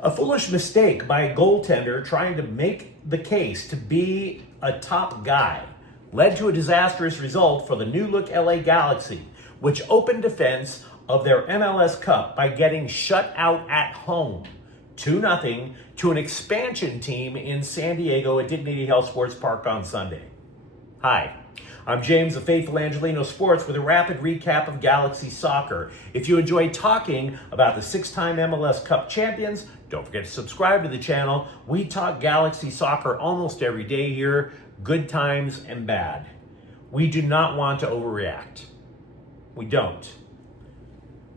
A foolish mistake by a goaltender trying to make the case to be a top guy led to a disastrous result for the new-look LA Galaxy, which opened defense of their MLS Cup by getting shut out at home 2-0 to an expansion team in San Diego at Dignity Health Sports Park on Sunday. Hi, I'm James, the Faithful Angelino Sports, with a rapid recap of Galaxy soccer. If you enjoy talking about the 6-time MLS Cup champions, don't forget to subscribe to the channel. We talk Galaxy soccer almost every day here, good times and bad. We do not want to overreact. We don't.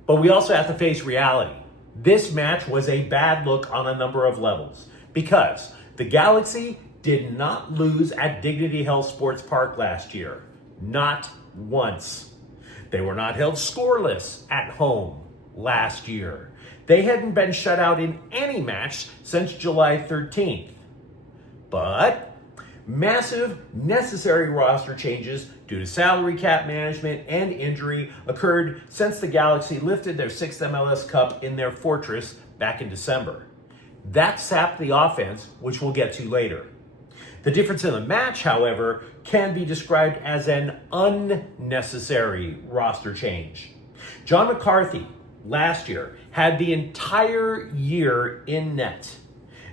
But we also have to face reality. This match was a bad look on a number of levels because the Galaxy did not lose at Dignity Health Sports Park last year. Not once. They were not held scoreless at home last year. They hadn't been shut out in any match since July 13th. But massive necessary roster changes due to salary cap management and injury occurred since the Galaxy lifted their 6th MLS Cup in their fortress back in December. That sapped the offense, which we'll get to later. The difference in the match, however, can be described as an unnecessary roster change. John McCarthy, last year, had the entire year in net.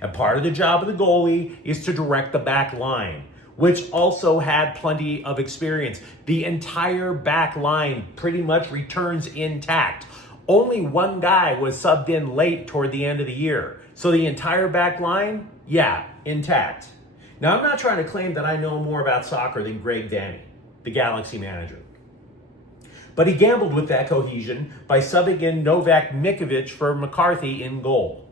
And part of the job of the goalie is to direct the back line, which also had plenty of experience. The entire back line pretty much returns intact. Only one guy was subbed in late toward the end of the year. So the entire back line, intact. Now, I'm not trying to claim that I know more about soccer than Greg Danny, the Galaxy manager. But he gambled with that cohesion by subbing in Novak Mikovic for McCarthy in goal.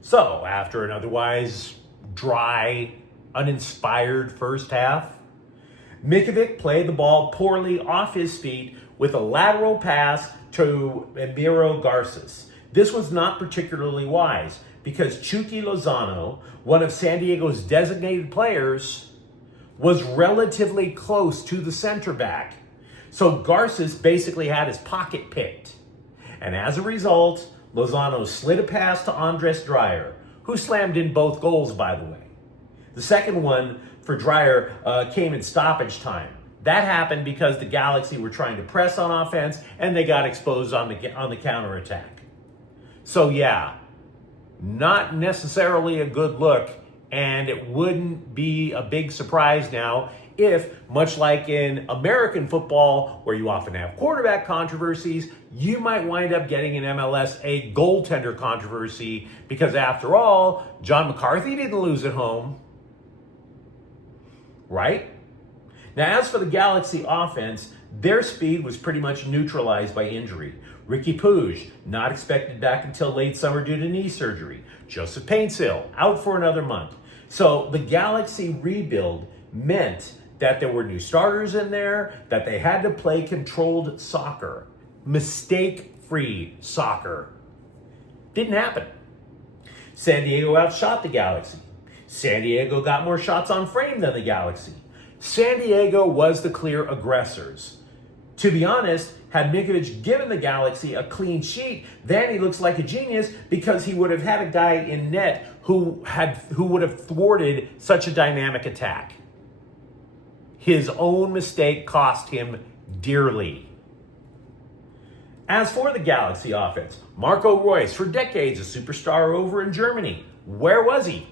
So, after an otherwise dry, uninspired first half, Mikovic played the ball poorly off his feet with a lateral pass to Emiro Garces. This was not particularly wise because Chucky Lozano, one of San Diego's designated players, was relatively close to the center back. So Garces basically had his pocket picked. And as a result, Lozano slid a pass to Andres Dreyer, who slammed in both goals, by the way. The second one for Dreyer came in stoppage time. That happened because the Galaxy were trying to press on offense and they got exposed on the counterattack. So not necessarily a good look, and it wouldn't be a big surprise now if, much like in American football, where you often have quarterback controversies, you might wind up getting in MLS a goaltender controversy because, after all, John McCarthy didn't lose at home, right? Now, as for the Galaxy offense, their speed was pretty much neutralized by injury. Ricky Puig, not expected back until late summer due to knee surgery. Joseph Paintsill, out for another month. So the Galaxy rebuild meant that there were new starters in there, that they had to play controlled soccer, mistake-free soccer. Didn't happen. San Diego outshot the Galaxy. San Diego got more shots on frame than the Galaxy. San Diego was the clear aggressors. To be honest, had Mikovic given the Galaxy a clean sheet, then he looks like a genius because he would have had a guy in net who would have thwarted such a dynamic attack. His own mistake cost him dearly. As for the Galaxy offense, Marco Reus, for decades a superstar over in Germany. Where was he?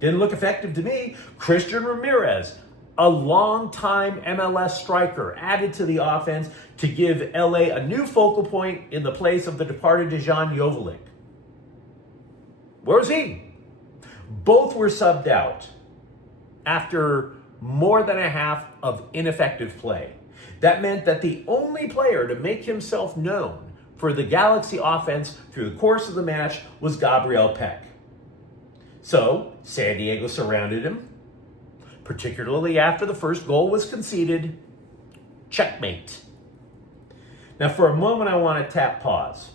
Didn't look effective to me. Christian Ramirez, a long-time MLS striker, added to the offense to give LA a new focal point in the place of the departed Dejan Joveljic. Where was he? Both were subbed out after more than a half of ineffective play. That meant that the only player to make himself known for the Galaxy offense through the course of the match was Gabriel Peck. So San Diego surrounded him, particularly after the first goal was conceded. Checkmate. Now, for a moment, I want to tap pause.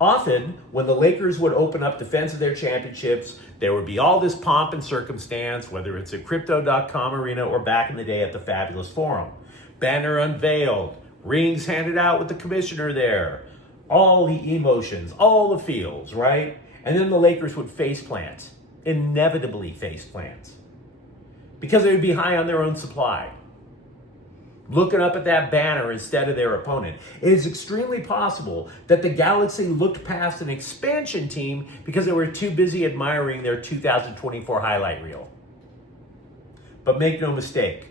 Often, when the Lakers would open up defense of their championships, there would be all this pomp and circumstance, whether it's at Crypto.com Arena or back in the day at the Fabulous Forum. Banner unveiled, rings handed out with the commissioner there, all the emotions, all the feels, right? And then the Lakers would faceplant, inevitably faceplant, because they would be high on their own supply, looking up at that banner instead of their opponent. It is extremely possible that the Galaxy looked past an expansion team because they were too busy admiring their 2024 highlight reel. But make no mistake,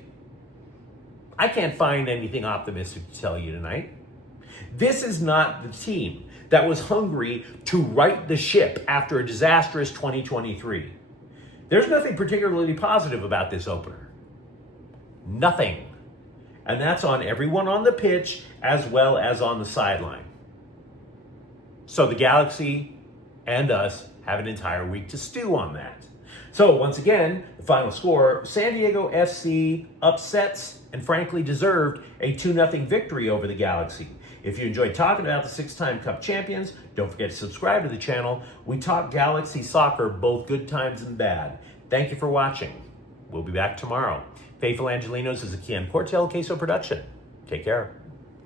I can't find anything optimistic to tell you tonight. This is not the team that was hungry to right the ship after a disastrous 2023. There's nothing particularly positive about this opener. Nothing. And that's on everyone on the pitch as well as on the sideline. So the Galaxy and us have an entire week to stew on that. So once again, the final score, San Diego FC upsets and frankly deserved a 2-0 victory over the Galaxy. If you enjoyed talking about the 6-time Cup champions, don't forget to subscribe to the channel. We talk Galaxy soccer, both good times and bad. Thank you for watching. We'll be back tomorrow. Faithful Angelinos is a Kian Portel Queso production. Take care.